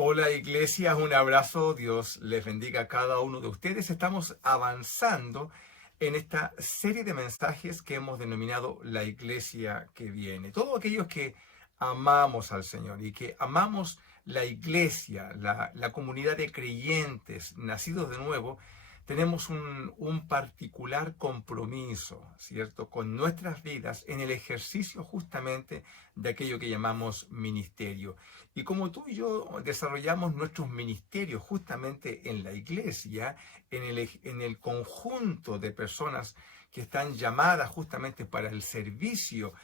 Hola iglesia, un abrazo, Dios les bendiga a cada uno de ustedes. Estamos avanzando en esta serie de mensajes que hemos denominado la iglesia que viene. Todos aquellos que amamos al Señor y que amamos la iglesia, la comunidad de creyentes nacidos de nuevo, tenemos un particular compromiso, ¿cierto?, con nuestras vidas en el ejercicio justamente de aquello que llamamos ministerio. Y como tú y yo desarrollamos nuestros ministerios justamente en la iglesia, en el conjunto de personas que están llamadas justamente para el servicio,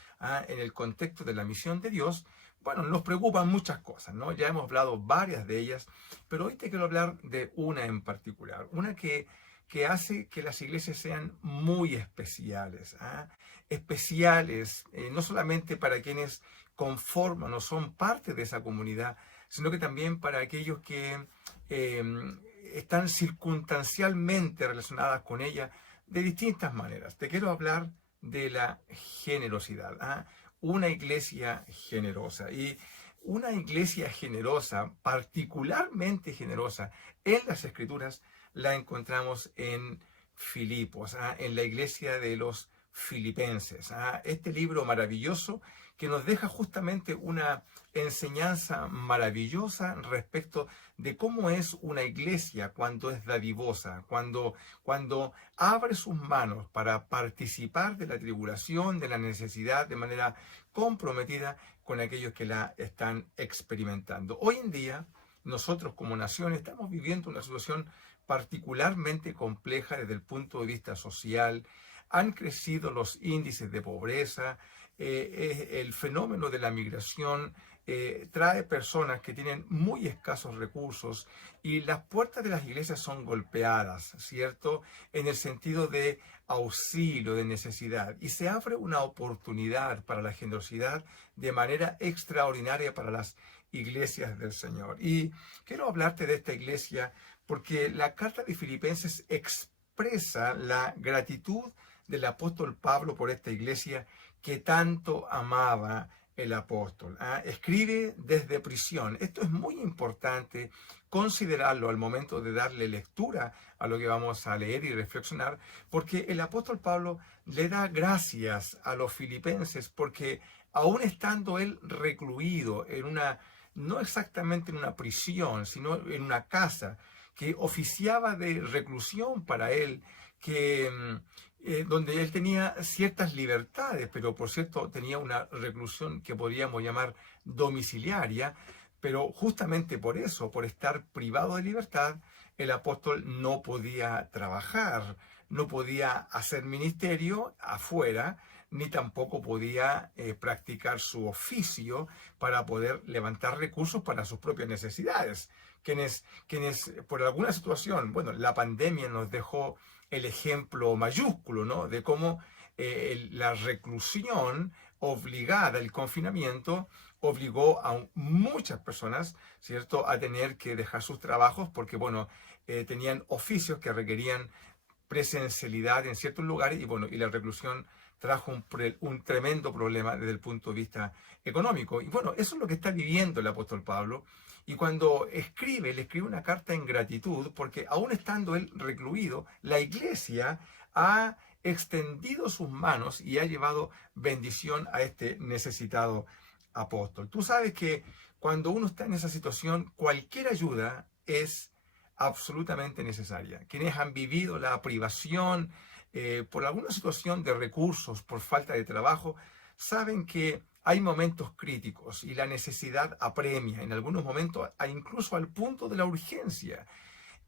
en el contexto de la misión de Dios, bueno, nos preocupan muchas cosas, ¿no? Ya hemos hablado varias de ellas, pero hoy te quiero hablar de una en particular, una que hace que las iglesias sean muy especiales, especiales, no solamente para quienes conforman o son parte de esa comunidad, sino que también para aquellos que eh, están circunstancialmente relacionadas con ella de distintas maneras. Te quiero hablar de la generosidad, una iglesia generosa. Y una iglesia generosa, particularmente generosa en las Escrituras, la encontramos en Filipos, en la iglesia de los filipenses. Este libro maravilloso que nos deja justamente una enseñanza maravillosa respecto de cómo es una iglesia cuando es dadivosa, cuando abre sus manos para participar de la tribulación, de la necesidad, de manera comprometida con aquellos que la están experimentando. Hoy en día, nosotros como nación estamos viviendo una situación particularmente compleja desde el punto de vista social. Han crecido los índices de pobreza, el fenómeno de la migración trae personas que tienen muy escasos recursos y las puertas de las iglesias son golpeadas, ¿cierto? En el sentido de auxilio, de necesidad. Y se abre una oportunidad para la generosidad de manera extraordinaria para las iglesias del Señor. Y quiero hablarte de esta iglesia porque la carta de Filipenses expresa la gratitud del apóstol Pablo por esta iglesia que tanto amaba el apóstol. Escribe desde prisión. Esto es muy importante considerarlo al momento de darle lectura a lo que vamos a leer y reflexionar, porque el apóstol Pablo le da gracias a los filipenses porque aún estando él recluido en una, no exactamente en una prisión, sino en una casa que oficiaba de reclusión para él, donde él tenía ciertas libertades, pero por cierto tenía una reclusión que podríamos llamar domiciliaria, pero justamente por eso, por estar privado de libertad, el apóstol no podía trabajar, no podía hacer ministerio afuera, ni tampoco podía practicar su oficio para poder levantar recursos para sus propias necesidades. Quienes por alguna situación, bueno, la pandemia nos dejó el ejemplo mayúsculo, ¿no?, de cómo la reclusión obligada, el confinamiento, obligó a muchas personas, ¿cierto?, a tener que dejar sus trabajos porque, bueno, tenían oficios que requerían presencialidad en ciertos lugares y, bueno, y la reclusión trajo un tremendo problema desde el punto de vista económico. Y bueno, eso es lo que está viviendo el apóstol Pablo. Y cuando le escribe una carta en gratitud, porque aún estando él recluido, la iglesia ha extendido sus manos y ha llevado bendición a este necesitado apóstol. Tú sabes que cuando uno está en esa situación, cualquier ayuda es absolutamente necesaria. Quienes han vivido la privación por alguna situación de recursos, por falta de trabajo, saben que hay momentos críticos y la necesidad apremia, en algunos momentos incluso al punto de la urgencia.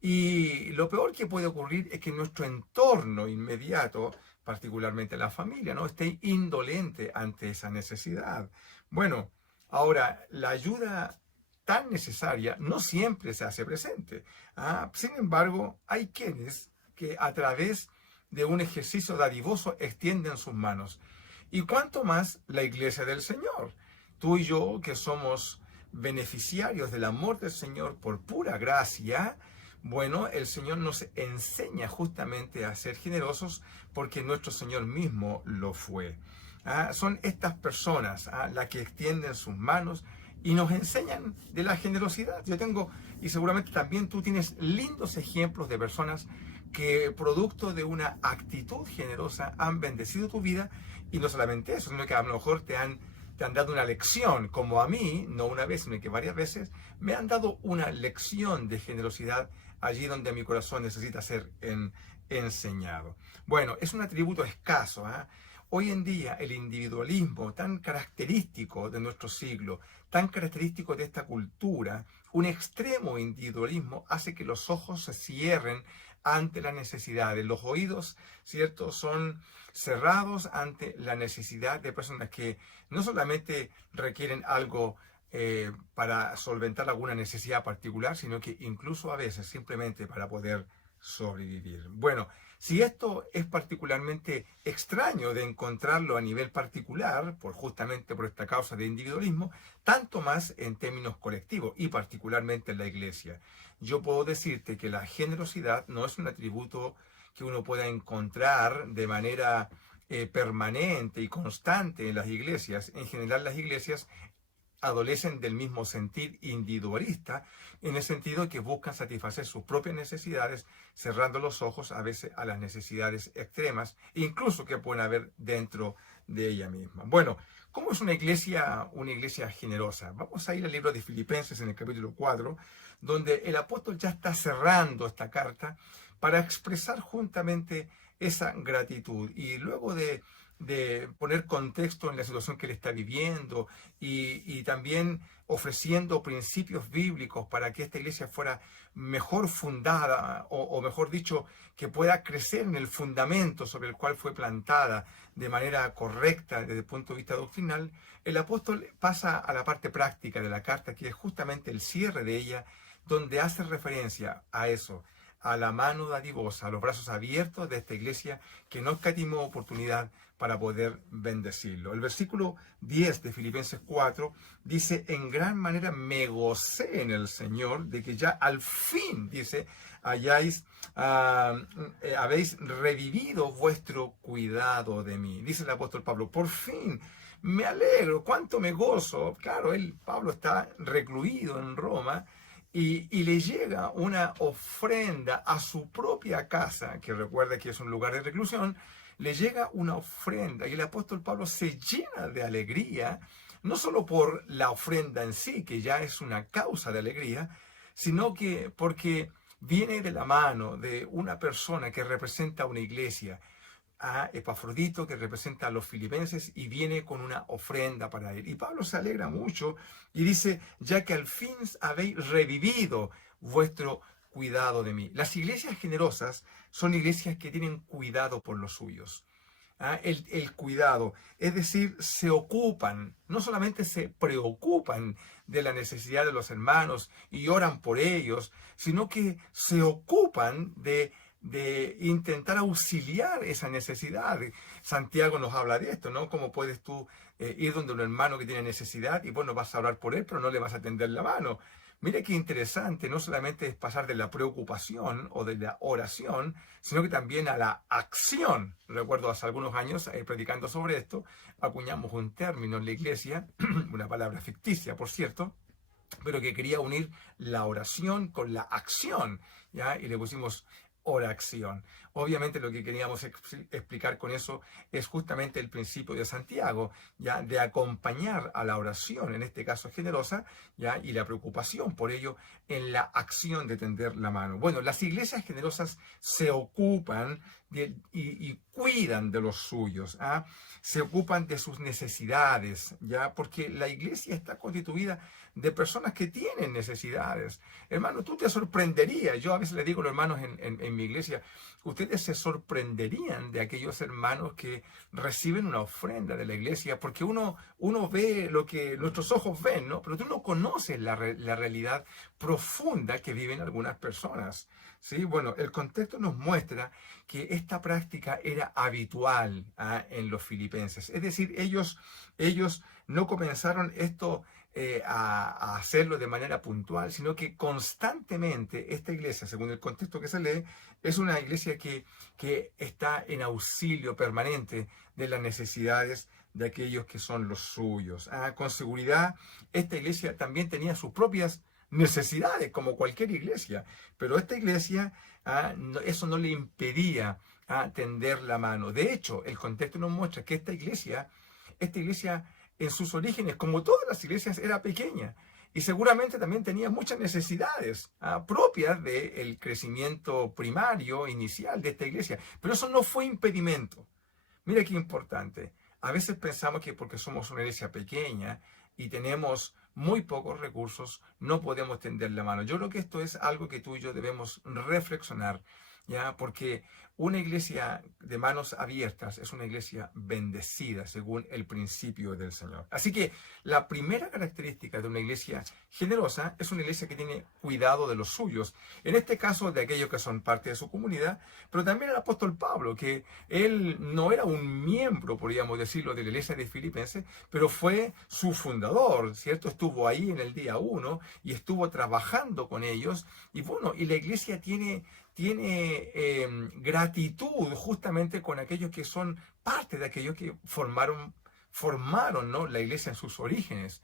Y lo peor que puede ocurrir es que nuestro entorno inmediato, particularmente la familia, ¿no?, esté indolente ante esa necesidad. Bueno, ahora, la ayuda tan necesaria no siempre se hace presente. Sin embargo, hay quienes que a través de un ejercicio dadivoso extienden sus manos. Y cuánto más la iglesia del Señor. Tú y yo, que somos beneficiarios del amor del Señor por pura gracia, bueno, el Señor nos enseña justamente a ser generosos porque nuestro Señor mismo lo fue. Son estas personas las que extienden sus manos y nos enseñan de la generosidad. Yo tengo, y seguramente también tú tienes lindos ejemplos de personas que producto de una actitud generosa han bendecido tu vida, y no solamente eso, sino que a lo mejor te han dado una lección, como a mí, no una vez, sino que varias veces, me han dado una lección de generosidad allí donde mi corazón necesita ser enseñado. Bueno, es un atributo escaso, ¿eh? Hoy en día el individualismo tan característico de nuestro siglo, tan característico de esta cultura, un extremo individualismo hace que los ojos se cierren ante las necesidades. Los oídos, ¿cierto?, son cerrados ante la necesidad de personas que no solamente requieren algo para solventar alguna necesidad particular, sino que incluso a veces simplemente para poder sobrevivir. Bueno, si esto es particularmente extraño de encontrarlo a nivel particular, justamente por esta causa de individualismo, tanto más en términos colectivos y particularmente en la iglesia. Yo puedo decirte que la generosidad no es un atributo que uno pueda encontrar de manera permanente y constante en las iglesias. En general, las iglesias adolecen del mismo sentir individualista, en el sentido que buscan satisfacer sus propias necesidades, cerrando los ojos a veces a las necesidades extremas, incluso que pueden haber dentro de ella misma. Bueno, ¿cómo es una iglesia generosa? Vamos a ir al libro de Filipenses en el capítulo 4, donde el apóstol ya está cerrando esta carta para expresar juntamente esa gratitud. Y luego de poner contexto en la situación que él está viviendo y también ofreciendo principios bíblicos para que esta iglesia fuera mejor fundada, o mejor dicho, que pueda crecer en el fundamento sobre el cual fue plantada de manera correcta desde el punto de vista doctrinal, el apóstol pasa a la parte práctica de la carta, que es justamente el cierre de ella, donde hace referencia a eso, a la mano dadivosa, a los brazos abiertos de esta iglesia que no escatimó oportunidad para poder bendecirlo. El versículo 10 de Filipenses 4 dice: en gran manera me gocé en el Señor de que ya al fin, dice, habéis revivido vuestro cuidado de mí. Dice el apóstol Pablo: por fin me alegro, cuánto me gozo. Claro, Pablo está recluido en Roma, y le llega una ofrenda a su propia casa, que recuerda que es un lugar de reclusión. Le llega una ofrenda y el apóstol Pablo se llena de alegría, no solo por la ofrenda en sí, que ya es una causa de alegría, sino que porque viene de la mano de una persona que representa una iglesia, a Epafrodito, que representa a los filipenses, y viene con una ofrenda para él. Y Pablo se alegra mucho y dice: ya que al fin habéis revivido vuestro cuidado de mí. Las iglesias generosas son iglesias que tienen cuidado por los suyos. El cuidado, es decir, se ocupan, no solamente se preocupan de la necesidad de los hermanos y oran por ellos, sino que se ocupan de intentar auxiliar esa necesidad. Santiago nos habla de esto, ¿no? ¿Cómo puedes tú ir donde un hermano que tiene necesidad y bueno, vas a orar por él, pero no le vas a tender la mano? Mire qué interesante, no solamente es pasar de la preocupación o de la oración, sino que también a la acción. Recuerdo hace algunos años, predicando sobre esto, acuñamos un término en la iglesia, una palabra ficticia, por cierto, pero que quería unir la oración con la acción, ¿ya? Y le pusimos oración. Obviamente lo que queríamos explicar con eso es justamente el principio de Santiago, ya, de acompañar a la oración, en este caso generosa, ya, y la preocupación por ello en la acción de tender la mano. Bueno, las iglesias generosas se ocupan y cuidan de los suyos, se ocupan de sus necesidades, ya, porque la iglesia está constituida de personas que tienen necesidades. Hermano, tú te sorprenderías. Yo a veces le digo a los hermanos en mi iglesia: ustedes se sorprenderían de aquellos hermanos que reciben una ofrenda de la iglesia, porque uno ve lo que nuestros ojos ven, ¿no? Pero tú no conoces la realidad profunda que viven algunas personas, ¿sí? Bueno, el contexto nos muestra que esta práctica era habitual en los filipenses. Es decir, ellos no comenzaron esto a hacerlo de manera puntual, sino que constantemente esta iglesia, según el contexto que se lee, es una iglesia que está en auxilio permanente de las necesidades de aquellos que son los suyos. Con seguridad, esta iglesia también tenía sus propias necesidades, como cualquier iglesia, pero esta iglesia, eso no le impedía tender la mano. De hecho, el contexto nos muestra que esta iglesia en sus orígenes, como todas las iglesias, era pequeña. Y seguramente también tenía muchas necesidades propias del crecimiento primario, inicial de esta iglesia. Pero eso no fue impedimento. Mira qué importante. A veces pensamos que porque somos una iglesia pequeña y tenemos muy pocos recursos, no podemos tender la mano. Yo creo que esto es algo que tú y yo debemos reflexionar, ¿ya? Porque una iglesia de manos abiertas es una iglesia bendecida según el principio del Señor. Así que la primera característica de una iglesia generosa es una iglesia que tiene cuidado de los suyos. En este caso, de aquellos que son parte de su comunidad, pero también el apóstol Pablo, que él no era un miembro, podríamos decirlo, de la iglesia de Filipenses, pero fue su fundador, ¿cierto? Estuvo ahí en el día 1 y estuvo trabajando con ellos. Y bueno, y la iglesia tiene gratitud justamente con aquellos que son parte de aquellos que formaron, ¿no?, la iglesia en sus orígenes.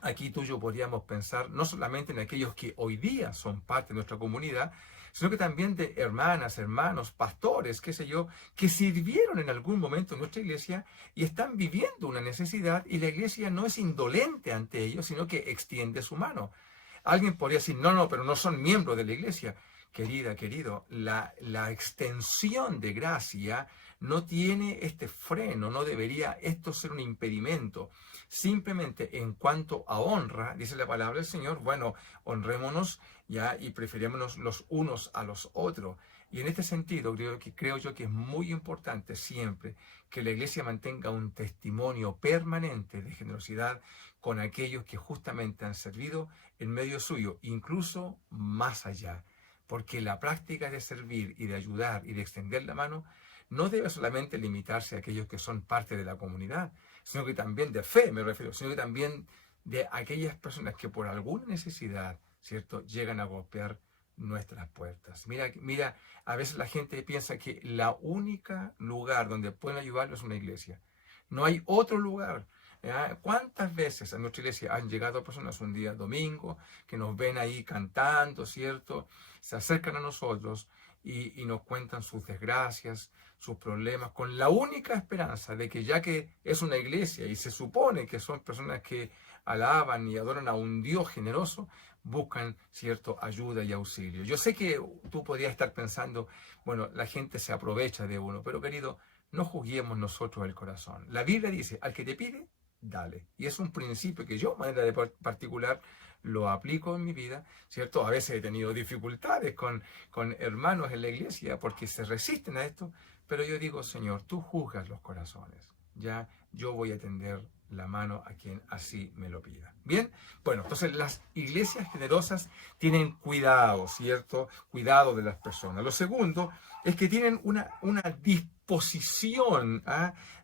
Aquí tú y yo podríamos pensar no solamente en aquellos que hoy día son parte de nuestra comunidad, sino que también de hermanas, hermanos, pastores, qué sé yo, que sirvieron en algún momento en nuestra iglesia y están viviendo una necesidad y la iglesia no es indolente ante ellos, sino que extiende su mano. Alguien podría decir, no, pero no son miembros de la iglesia. Querida, querido, la extensión de gracia no tiene este freno, no debería esto ser un impedimento. Simplemente en cuanto a honra, dice la palabra del Señor, bueno, honrémonos ya y preferémonos los unos a los otros. Y en este sentido, creo yo que es muy importante siempre que la iglesia mantenga un testimonio permanente de generosidad con aquellos que justamente han servido en medio suyo, incluso más allá. Porque la práctica de servir y de ayudar y de extender la mano no debe solamente limitarse a aquellos que son parte de la comunidad, sino que también de fe, me refiero, sino que también de aquellas personas que por alguna necesidad, ¿cierto?, llegan a golpear nuestras puertas. Mira, a veces la gente piensa que la única lugar donde pueden ayudarlos es una iglesia. No hay otro lugar. ¿Cuántas veces a nuestra iglesia han llegado personas un día domingo que nos ven ahí cantando, ¿cierto? Se acercan a nosotros y nos cuentan sus desgracias, sus problemas, con la única esperanza de que ya que es una iglesia y se supone que son personas que alaban y adoran a un Dios generoso, buscan, ¿cierto?, ayuda y auxilio. Yo sé que tú podrías estar pensando, bueno, la gente se aprovecha de uno, pero querido, no juzguemos nosotros el corazón. La Biblia dice, al que te pide, dale. Y es un principio que yo, de manera de particular, lo aplico en mi vida, ¿cierto? A veces he tenido dificultades con hermanos en la iglesia porque se resisten a esto, pero yo digo, Señor, tú juzgas los corazones. Ya yo voy a tender la mano a quien así me lo pida. Bien, bueno, entonces las iglesias generosas tienen cuidado, ¿cierto? Cuidado de las personas. Lo segundo es que tienen una disposición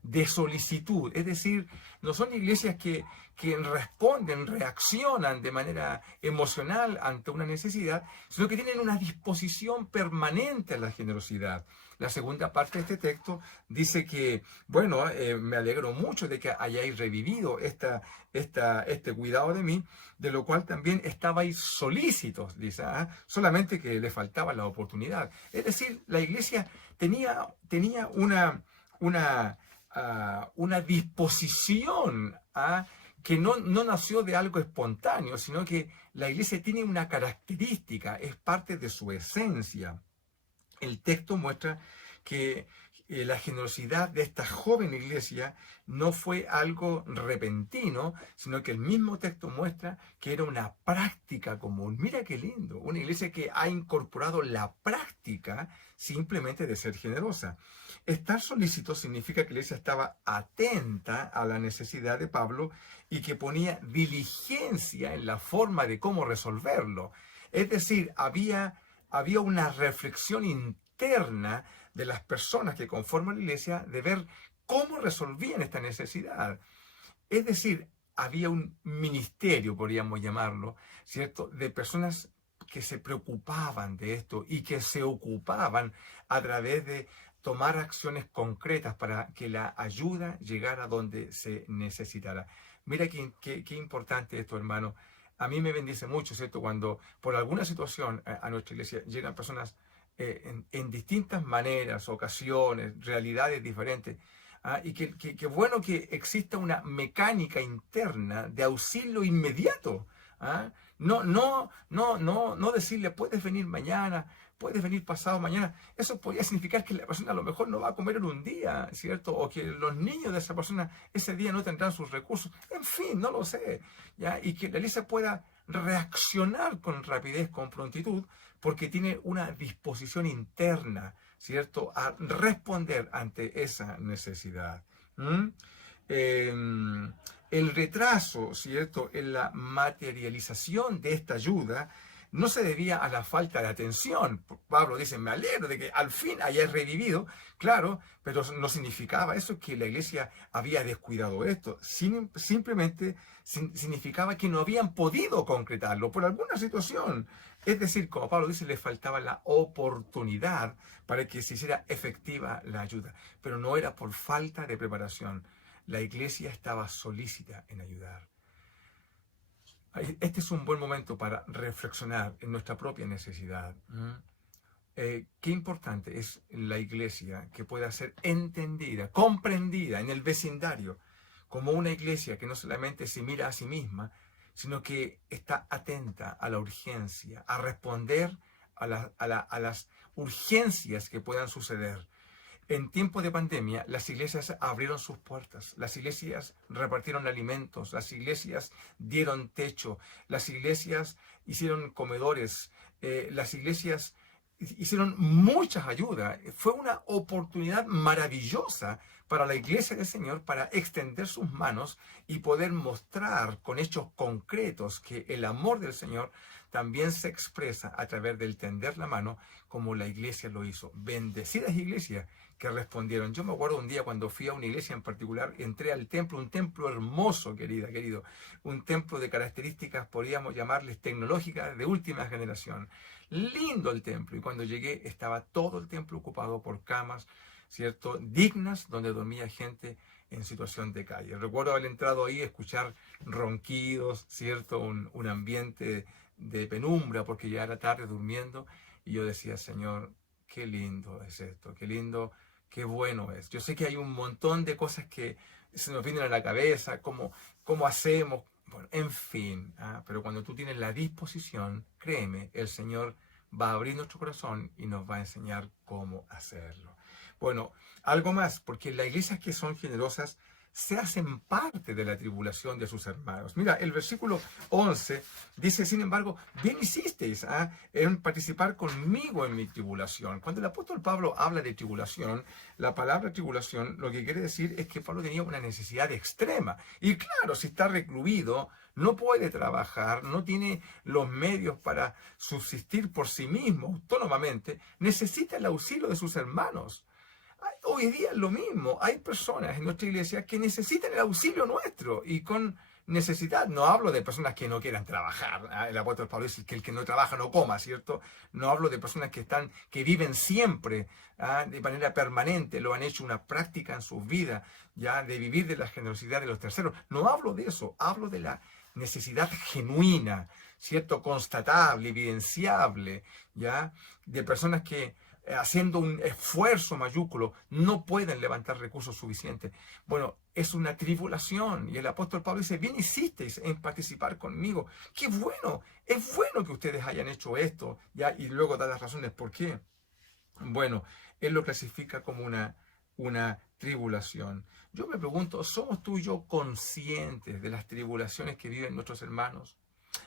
de solicitud, es decir, no son iglesias que responden, reaccionan de manera emocional ante una necesidad, sino que tienen una disposición permanente a la generosidad. La segunda parte de este texto dice que, bueno, me alegro mucho de que hayáis revivido este cuidado de mí, de lo cual también estabais solícitos, dice, solamente que le faltaba la oportunidad. Es decir, la iglesia tenía una disposición que no nació de algo espontáneo, sino que la iglesia tiene una característica, es parte de su esencia. El texto muestra que la generosidad de esta joven iglesia no fue algo repentino, sino que el mismo texto muestra que era una práctica común. Mira qué lindo, una iglesia que ha incorporado la práctica simplemente de ser generosa. Estar solícito significa que la iglesia estaba atenta a la necesidad de Pablo y que ponía diligencia en la forma de cómo resolverlo. Es decir, había una reflexión interna de las personas que conforman la iglesia de ver cómo resolvían esta necesidad. Es decir, había un ministerio, podríamos llamarlo, ¿cierto?, de personas que se preocupaban de esto y que se ocupaban a través de tomar acciones concretas para que la ayuda llegara donde se necesitara. Mira qué importante esto, hermano. A mí me bendice mucho, ¿cierto? Cuando por alguna situación a nuestra iglesia llegan personas en distintas maneras, ocasiones, realidades diferentes. Y que bueno que exista una mecánica interna de auxilio inmediato. ¿Ah? No decirle, puedes venir mañana, puedes venir pasado mañana. Eso podría significar que la persona a lo mejor no va a comer en un día, ¿cierto? O que los niños de esa persona ese día no tendrán sus recursos. En fin, no lo sé. ¿Ya? Y que la iglesia pueda reaccionar con rapidez, con prontitud, porque tiene una disposición interna, ¿cierto?, a responder ante esa necesidad. ¿Mm? El retraso, ¿cierto?, en la materialización de esta ayuda no se debía a la falta de atención. Pablo dice, me alegro de que al fin hayáis revivido, claro, pero no significaba eso que la iglesia había descuidado esto. Simplemente significaba que no habían podido concretarlo por alguna situación. Es decir, como Pablo dice, le faltaba la oportunidad para que se hiciera efectiva la ayuda, pero no era por falta de preparación. La iglesia estaba solícita en ayudar. Este es un buen momento para reflexionar en nuestra propia necesidad. Qué importante es la iglesia que pueda ser entendida, comprendida en el vecindario, como una iglesia que no solamente se mira a sí misma, sino que está atenta a la urgencia, a responder a las urgencias que puedan suceder. En tiempos de pandemia, las iglesias abrieron sus puertas, las iglesias repartieron alimentos, las iglesias dieron techo, las iglesias hicieron comedores, las iglesias hicieron muchas ayudas. Fue una oportunidad maravillosa para la iglesia del Señor para extender sus manos y poder mostrar con hechos concretos que el amor del Señor también se expresa a través del tender la mano, como la iglesia lo hizo. Bendecidas iglesias que respondieron. Yo me acuerdo un día cuando fui a una iglesia en particular, entré al templo, un templo hermoso, querido, un templo de características, podríamos llamarles tecnológicas, de última generación. Lindo el templo, y cuando llegué estaba todo el templo ocupado por camas, ¿cierto?, dignas, donde dormía gente en situación de calle. Recuerdo haber entrado ahí, escuchar ronquidos, ¿cierto?, un ambiente de penumbra, porque ya era tarde durmiendo, y yo decía, Señor, qué lindo es esto, qué lindo, qué bueno es. Yo sé que hay un montón de cosas que se nos vienen a la cabeza, cómo hacemos, bueno, en fin, pero cuando tú tienes la disposición, créeme, el Señor va a abrir nuestro corazón y nos va a enseñar cómo hacerlo. Bueno, algo más, porque las iglesias que son generosas se hacen parte de la tribulación de sus hermanos. Mira, el versículo 11 dice, sin embargo, bien hicisteis en participar conmigo en mi tribulación. Cuando el apóstol Pablo habla de tribulación, la palabra tribulación lo que quiere decir es que Pablo tenía una necesidad extrema. Y claro, si está recluido, no puede trabajar, no tiene los medios para subsistir por sí mismo autónomamente, necesita el auxilio de sus hermanos. Hoy día es lo mismo. Hay personas en nuestra iglesia que necesitan el auxilio nuestro y con necesidad. No hablo de personas que no quieran trabajar. El apóstol Pablo dice que el que no trabaja no coma, ¿cierto? No hablo de personas que viven siempre de manera permanente, lo han hecho una práctica en sus vidas, ya de vivir de la generosidad de los terceros. No hablo de eso. Hablo de la necesidad genuina, ¿cierto? Constatable, evidenciable, ya, de personas que haciendo un esfuerzo mayúsculo, no pueden levantar recursos suficientes. Bueno, es una tribulación. Y el apóstol Pablo dice, bien hicisteis en participar conmigo. ¡Qué bueno! Es bueno que ustedes hayan hecho esto. ¿Ya? Y luego da las razones por qué. Bueno, él lo clasifica como una tribulación. Yo me pregunto, ¿somos tú y yo conscientes de las tribulaciones que viven nuestros hermanos?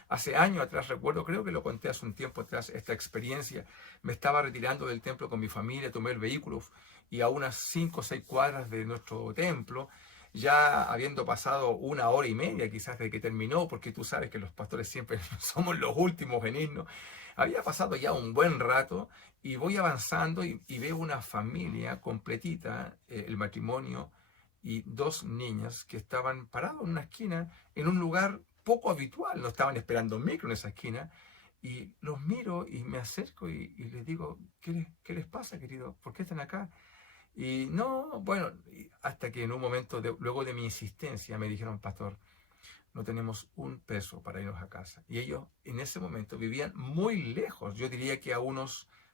Hace años atrás, recuerdo, creo que lo conté hace un tiempo atrás, esta experiencia. Me estaba retirando del templo con mi familia, tomé el vehículo y a unas 5 o 6 cuadras de nuestro templo, ya habiendo pasado 1 hora y media quizás de que terminó, porque tú sabes que los pastores siempre somos los últimos en irnos, había pasado ya un buen rato y voy avanzando y veo una familia completita, el matrimonio y 2 niñas que estaban parados en una esquina, en un lugar poco habitual, no estaban esperando un micro en esa esquina, y los miro y me acerco y les digo, ¿qué les pasa, querido? ¿Por qué están acá? Y no, bueno, hasta que en un momento, luego de mi insistencia, me dijeron, pastor, no tenemos un peso para irnos a casa. Y ellos en ese momento vivían muy lejos, yo diría que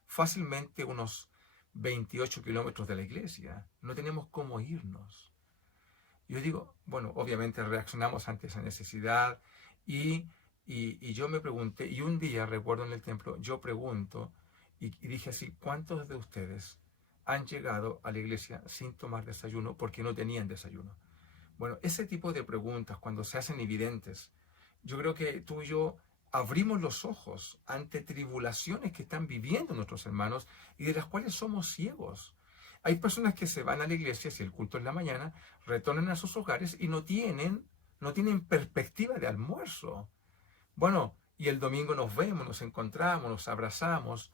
fácilmente unos 28 kilómetros de la iglesia. No tenemos cómo irnos. Yo digo, bueno, obviamente reaccionamos ante esa necesidad y, y yo me pregunté, y un día, recuerdo en el templo, yo pregunto y dije así, ¿cuántos de ustedes han llegado a la iglesia sin tomar desayuno porque no tenían desayuno? Bueno, ese tipo de preguntas, cuando se hacen evidentes, yo creo que tú y yo abrimos los ojos ante tribulaciones que están viviendo nuestros hermanos y de las cuales somos ciegos. Hay personas que se van a la iglesia, si el culto es la mañana, retornan a sus hogares y no tienen perspectiva de almuerzo. Bueno, y el domingo nos vemos, nos encontramos, nos abrazamos.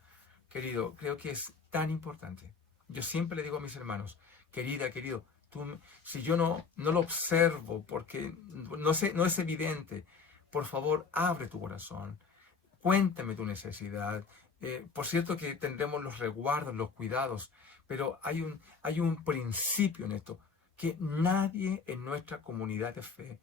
Querido, creo que es tan importante. Yo siempre le digo a mis hermanos, querida, querido, si yo no lo observo porque no es evidente, por favor, abre tu corazón, cuéntame tu necesidad. Por cierto que tendremos los resguardos, los cuidados, pero hay un principio en esto, que nadie en nuestra comunidad de fe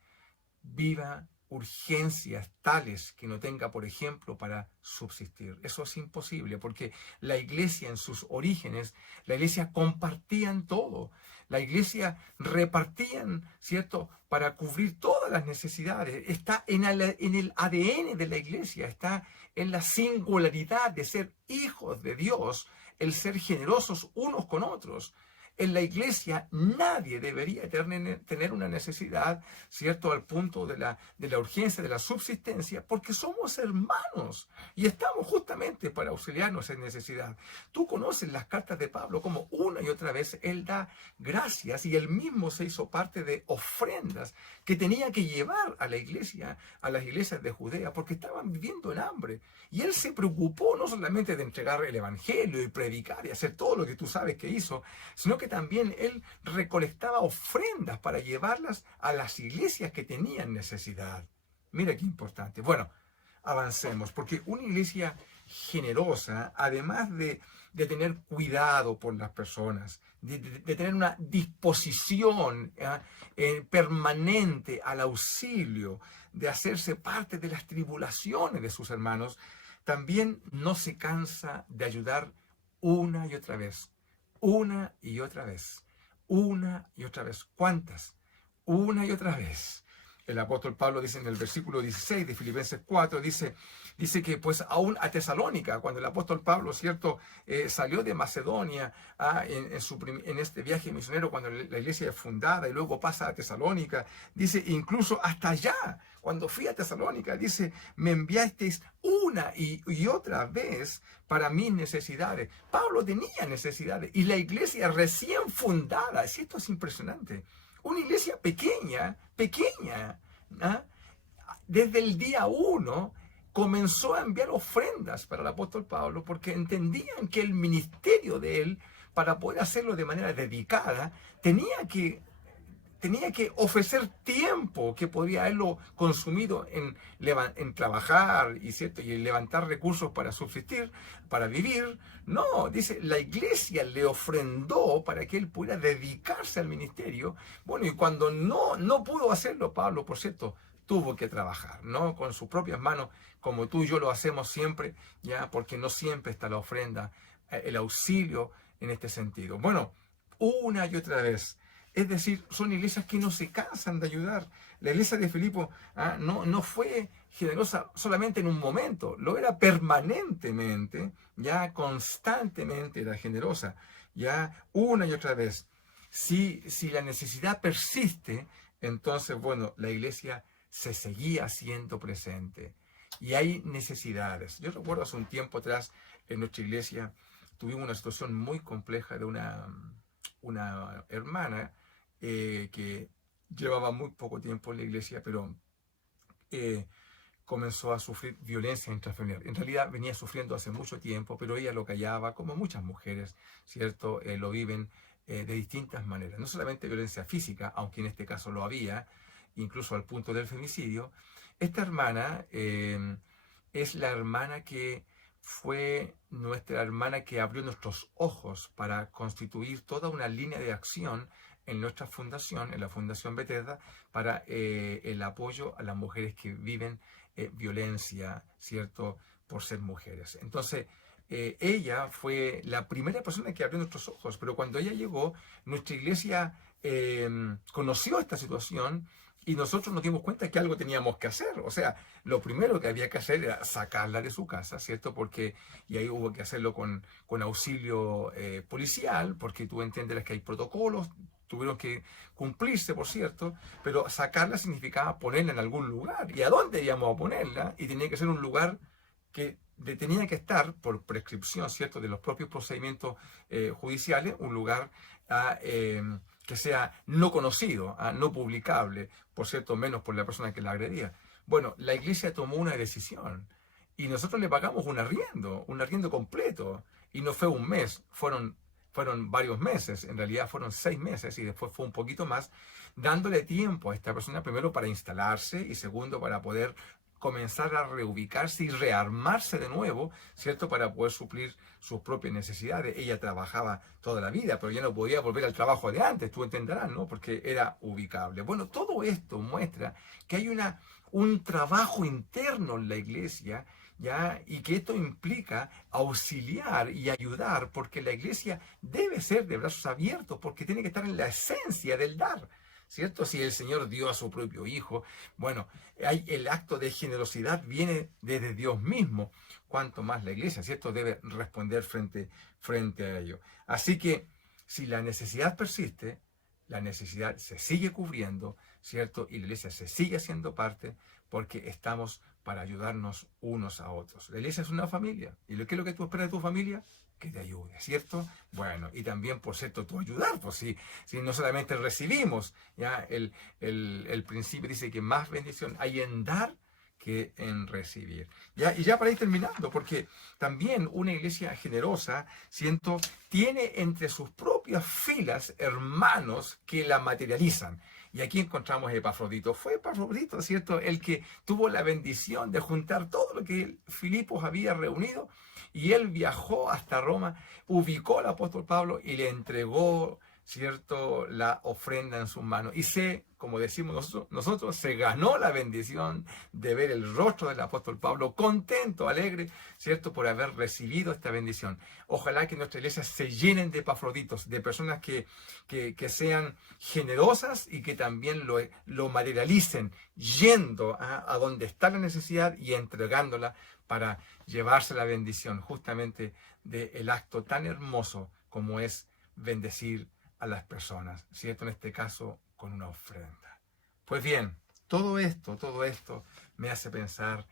viva urgencias tales que no tenga, por ejemplo, para subsistir. Eso es imposible, porque la iglesia en sus orígenes, la iglesia compartían todo. La iglesia repartían, ¿cierto?, para cubrir todas las necesidades. Está en el ADN de la iglesia, está en la singularidad de ser hijos de Dios, el ser generosos unos con otros. En la iglesia nadie debería tener una necesidad, ¿cierto?, al punto de la urgencia, de la subsistencia, porque somos hermanos y estamos justamente para auxiliarnos en necesidad. Tú conoces las cartas de Pablo, como una y otra vez él da gracias y él mismo se hizo parte de ofrendas que tenía que llevar a la iglesia, a las iglesias de Judea, porque estaban viviendo en hambre. Y él se preocupó no solamente de entregar el evangelio y predicar y hacer todo lo que tú sabes que hizo, sino que también él recolectaba ofrendas para llevarlas a las iglesias que tenían necesidad. Mira qué importante. Bueno, avancemos, porque una iglesia generosa, además de tener cuidado por las personas, de tener una disposición permanente al auxilio, de hacerse parte de las tribulaciones de sus hermanos, también no se cansa de ayudar una y otra vez. Una y otra vez, una y otra vez. ¿Cuántas? Una y otra vez. El apóstol Pablo dice en el versículo 16 de Filipenses 4, dice que pues aún a Tesalónica, cuando el apóstol Pablo, ¿cierto?, salió de Macedonia en este viaje misionero, cuando la iglesia es fundada y luego pasa a Tesalónica, dice incluso hasta allá, cuando fui a Tesalónica, dice, me enviasteis una y otra vez para mis necesidades. Pablo tenía necesidades y la iglesia recién fundada, esto es impresionante, una iglesia pequeña, ¿ah?, desde el día 1 comenzó a enviar ofrendas para el apóstol Pablo porque entendían que el ministerio de él, para poder hacerlo de manera dedicada, tenía que ofrecer tiempo que podría haberlo consumido en trabajar ¿cierto?, y en levantar recursos para subsistir, para vivir. No, dice, la iglesia le ofrendó para que él pudiera dedicarse al ministerio. Bueno, y cuando no pudo hacerlo, Pablo, por cierto, tuvo que trabajar, ¿no?, con sus propias manos, como tú y yo lo hacemos siempre, ya, porque no siempre está la ofrenda, el auxilio en este sentido. Bueno, una y otra vez. Es decir, son iglesias que no se cansan de ayudar. La iglesia de Filipo no fue generosa solamente en un momento, lo era permanentemente, ya constantemente era generosa, ya una y otra vez. Si la necesidad persiste, entonces, bueno, la iglesia se seguía haciendo presente. Y hay necesidades. Yo recuerdo hace un tiempo atrás en nuestra iglesia tuvimos una situación muy compleja de una hermana que llevaba muy poco tiempo en la iglesia, pero comenzó a sufrir violencia intrafamiliar. En realidad venía sufriendo hace mucho tiempo, pero ella lo callaba, como muchas mujeres, ¿cierto? Lo viven de distintas maneras. No solamente violencia física, aunque en este caso lo había, incluso al punto del femicidio. Esta hermana es la hermana que fue nuestra hermana que abrió nuestros ojos para constituir toda una línea de acción en nuestra fundación, en la Fundación Bethesda, para el apoyo a las mujeres que viven violencia, ¿cierto?, por ser mujeres. Entonces, ella fue la primera persona que abrió nuestros ojos, pero cuando ella llegó, nuestra iglesia conoció esta situación y nosotros nos dimos cuenta que algo teníamos que hacer. O sea, lo primero que había que hacer era sacarla de su casa, ¿cierto? Porque, y ahí hubo que hacerlo con auxilio policial, porque tú entenderás que hay protocolos, tuvieron que cumplirse, por cierto, pero sacarla significaba ponerla en algún lugar. ¿Y a dónde íbamos a ponerla? Y tenía que ser un lugar que tenía que estar, por prescripción, ¿cierto?, de los propios procedimientos judiciales, un lugar que sea no conocido, no publicable, por cierto, menos por la persona que la agredía. Bueno, la iglesia tomó una decisión y nosotros le pagamos un arriendo completo, y no fue un mes, fueron varios meses, en realidad fueron 6 meses y después fue un poquito más, dándole tiempo a esta persona primero para instalarse y segundo para poder comenzar a reubicarse y rearmarse de nuevo, ¿cierto?, para poder suplir sus propias necesidades. Ella trabajaba toda la vida, pero ya no podía volver al trabajo de antes, tú entenderás, ¿no?, porque era ubicable. Bueno, todo esto muestra que hay un trabajo interno en la iglesia, ¿ya? Y que esto implica auxiliar y ayudar, porque la iglesia debe ser de brazos abiertos, porque tiene que estar en la esencia del dar, ¿cierto? Si el Señor dio a su propio Hijo, bueno, el acto de generosidad viene desde Dios mismo, cuanto más la iglesia, ¿cierto?, debe responder frente a ello. Así que si la necesidad persiste, la necesidad se sigue cubriendo, ¿cierto? Y la iglesia se sigue haciendo parte, porque estamos para ayudarnos unos a otros. La iglesia es una familia. ¿Y qué es lo que tú esperas de tu familia? Que te ayude, ¿cierto? Bueno, y también, por cierto, tú ayudar, pues si no solamente recibimos, ya el principio dice que más bendición hay en dar que en recibir. ¿Ya? Y ya para ir terminando, porque también una iglesia generosa, siento, tiene entre sus propias filas hermanos que la materializan. Y aquí encontramos a Epafrodito. Fue Epafrodito, ¿cierto?, el que tuvo la bendición de juntar todo lo que Filipos había reunido, y él viajó hasta Roma, ubicó al apóstol Pablo y le entregó, ¿cierto?, la ofrenda en sus manos. Y como decimos nosotros, se ganó la bendición de ver el rostro del apóstol Pablo contento, alegre, ¿cierto?, por haber recibido esta bendición. Ojalá que nuestra iglesia se llenen de Epafroditos, de personas que sean generosas y que también lo materialicen, yendo a donde está la necesidad y entregándola para llevarse la bendición justamente del acto tan hermoso como es bendecir a las personas, ¿cierto? En este caso, con una ofrenda. Pues bien, todo esto me hace pensar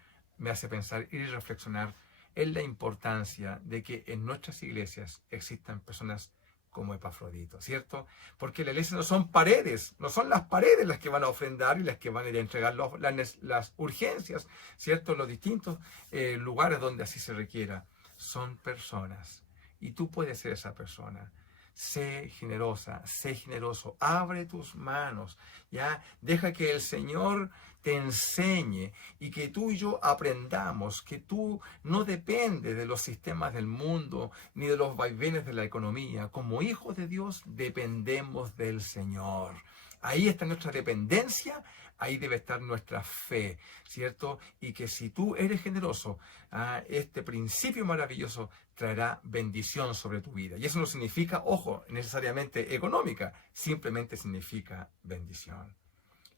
y reflexionar en la importancia de que en nuestras iglesias existan personas como Epafrodito, ¿cierto? Porque la iglesia no son paredes, no son las paredes las que van a ofrendar y las que van a ir a entregar las urgencias, ¿cierto? Los distintos lugares donde así se requiera. Son personas. Y tú puedes ser esa persona. Sé generosa, sé generoso, abre tus manos, ¿ya? Deja que el Señor te enseñe y que tú y yo aprendamos que tú no dependes de los sistemas del mundo ni de los vaivenes de la economía. Como hijos de Dios dependemos del Señor. Ahí está nuestra dependencia, ahí debe estar nuestra fe, ¿cierto? Y que si tú eres generoso, este principio maravilloso traerá bendición sobre tu vida. Y eso no significa, ojo, necesariamente económica, simplemente significa bendición.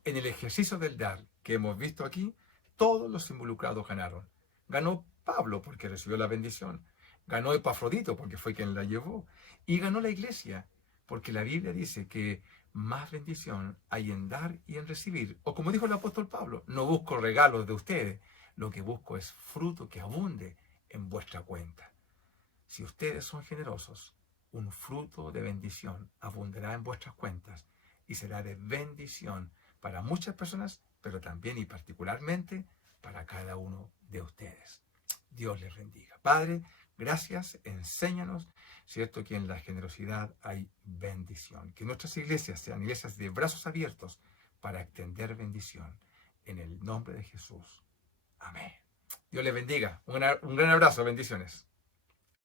En el ejercicio del dar que hemos visto aquí, todos los involucrados ganaron. Ganó Pablo porque recibió la bendición. Ganó Epafrodito porque fue quien la llevó. Y ganó la iglesia porque la Biblia dice que más bendición hay en dar y en recibir. O como dijo el apóstol Pablo, no busco regalos de ustedes, lo que busco es fruto que abunde en vuestra cuenta. Si ustedes son generosos, un fruto de bendición abundará en vuestras cuentas y será de bendición para muchas personas, pero también y particularmente para cada uno de ustedes. Dios les bendiga. Padre, gracias, enséñanos, ¿cierto?, que en la generosidad hay bendición. Que nuestras iglesias sean iglesias de brazos abiertos para extender bendición. En el nombre de Jesús. Amén. Dios les bendiga. Un gran abrazo, bendiciones.